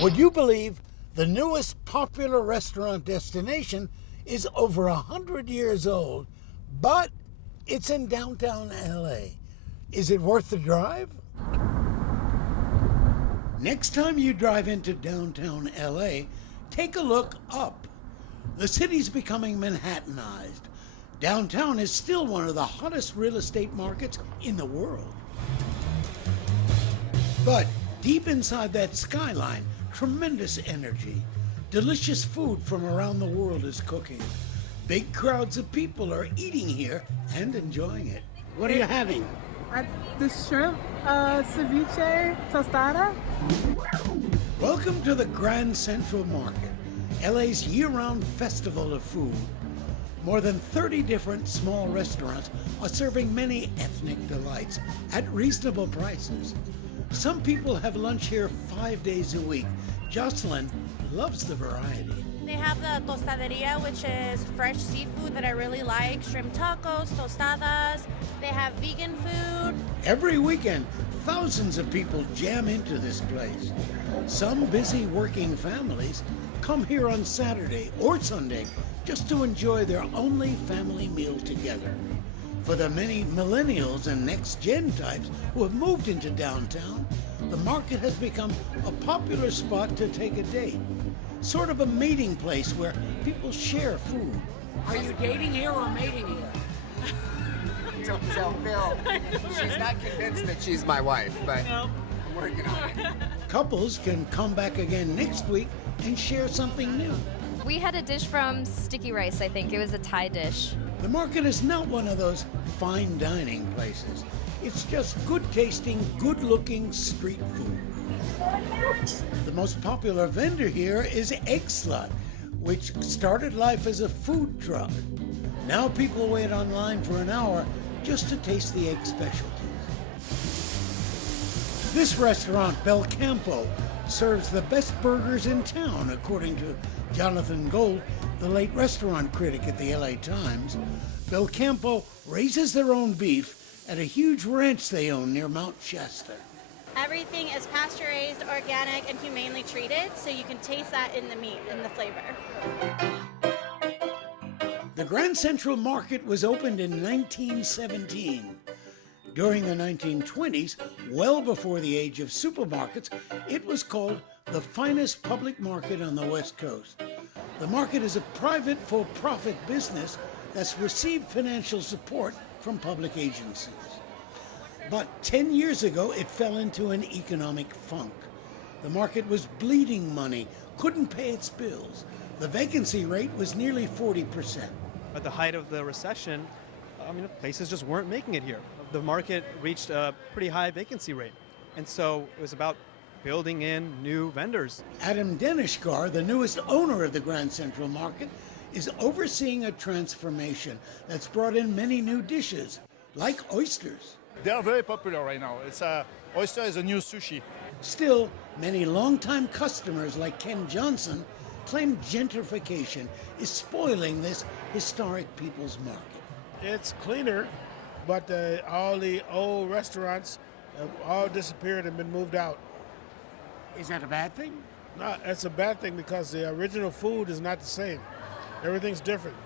Would you believe the newest popular restaurant destination is over 100 years old, but it's in downtown LA? Is it worth the drive? Next time you drive into downtown LA, take a look up. The city's becoming Manhattanized. Downtown is still one of the hottest real estate markets in the world. But deep inside that skyline, tremendous energy. Delicious food from around the world is cooking. Big crowds of people are eating here and enjoying it. What are you having? The shrimp ceviche tostada. Welcome to the Grand Central Market, LA's year-round festival of food. More than 30 different small restaurants are serving many ethnic delights at reasonable prices. Some people have lunch here 5 days a week. Jocelyn loves the variety. They have the tostaderia, which is fresh seafood that I really like, shrimp tacos, tostadas. They have vegan food. Every weekend, thousands of people jam into this place. Some busy working families come here on Saturday or Sunday just to enjoy their only family meal together. For the many millennials and next-gen types who have moved into downtown, the market has become a popular spot to take a date. Sort of a mating place where people share food. Are you dating here or mating here? Don't tell Phil. She's not convinced that she's my wife, but I'm working on it. Couples can come back again next week and share something new. We had a dish from Sticky Rice, I think. It was a Thai dish. The market is not one of those fine dining places. It's just good-tasting, good-looking street food. The most popular vendor here is Egg Slut, which started life as a food truck. Now people wait online for an hour just to taste the egg specialties. This restaurant, Bel Campo, serves the best burgers in town, according to Jonathan Gold, the late restaurant critic at the LA Times. Bel Campo raises their own beef at a huge ranch they own near Mount Shasta. Everything is pasture-raised, organic, and humanely treated, so you can taste that in the meat and the flavor. The Grand Central Market was opened in 1917. During the 1920s, well before the age of supermarkets, it was called the finest public market on the West Coast. The market is a private for-profit business that's received financial support from public agencies. But 10 years ago, it fell into an economic funk. The market was bleeding money, couldn't pay its bills. The vacancy rate was nearly 40%. At the height of the recession, places just weren't making it here. The market reached a pretty high vacancy rate. And so it was about building in new vendors. Adam Denishkar, the newest owner of the Grand Central Market, is overseeing a transformation that's brought in many new dishes, like oysters. They are very popular right now. Oyster is a new sushi. Still, many longtime customers like Ken Johnson claim gentrification is spoiling this historic people's market. It's cleaner, but all the old restaurants have all disappeared and been moved out. Is that a bad thing? No, it's a bad thing because the original food is not the same. Everything's different.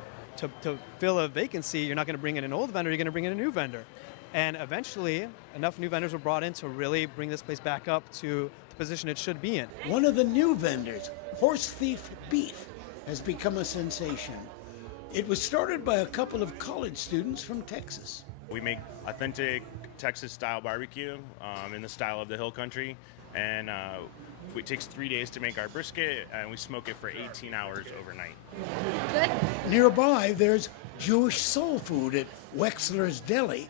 To fill a vacancy, you're not going to bring in an old vendor, you're going to bring in a new vendor. And eventually, enough new vendors were brought in to really bring this place back up to the position it should be in. One of the new vendors, Horse Thief Beef, has become a sensation. It was started by a couple of college students from Texas. We make authentic Texas-style barbecue in the style of the Hill Country, and it takes 3 days to make our brisket, and we smoke it for 18 hours overnight. Good? Nearby, there's Jewish soul food at Wexler's Deli,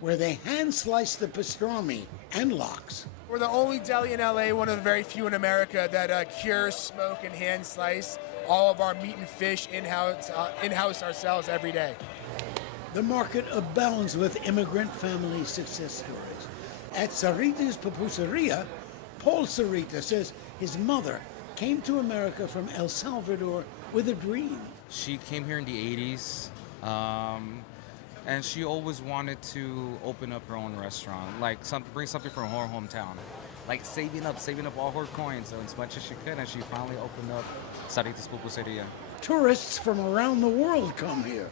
where they hand-slice the pastrami and lox. We're the only deli in LA, one of the very few in America, that cures, smoke, and hand slice all of our meat and fish in-house ourselves every day. The market abounds with immigrant family success stories. At Sarita's Pupuseria, Paul Sarita says his mother came to America from El Salvador with a dream. She came here in the 80s, and she always wanted to open up her own restaurant, like bring something from her hometown. like saving up all her coins as much as she could, and she finally opened up Saritas Pupuseria. Tourists from around the world come here.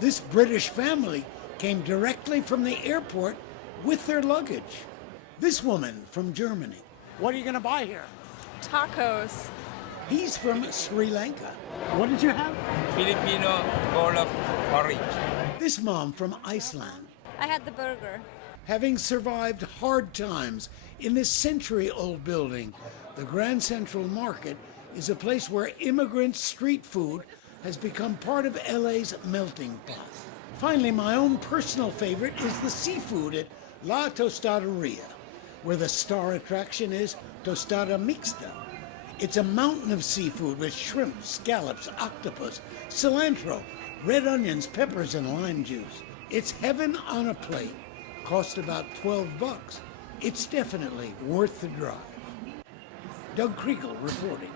This British family came directly from the airport with their luggage. This woman from Germany. What are you going to buy here? Tacos. He's from Sri Lanka. What did you have? Filipino bowl of porridge. This mom from Iceland. I had the burger. Having survived hard times in this century-old building, the Grand Central Market is a place where immigrant street food has become part of LA's melting pot. Finally, my own personal favorite is the seafood at La Tostaderia, where the star attraction is tostada mixta. It's a mountain of seafood with shrimp, scallops, octopus, cilantro, red onions, peppers, and lime juice. It's heaven on a plate. Cost about $12. It's definitely worth the drive. Doug Kriegel reporting.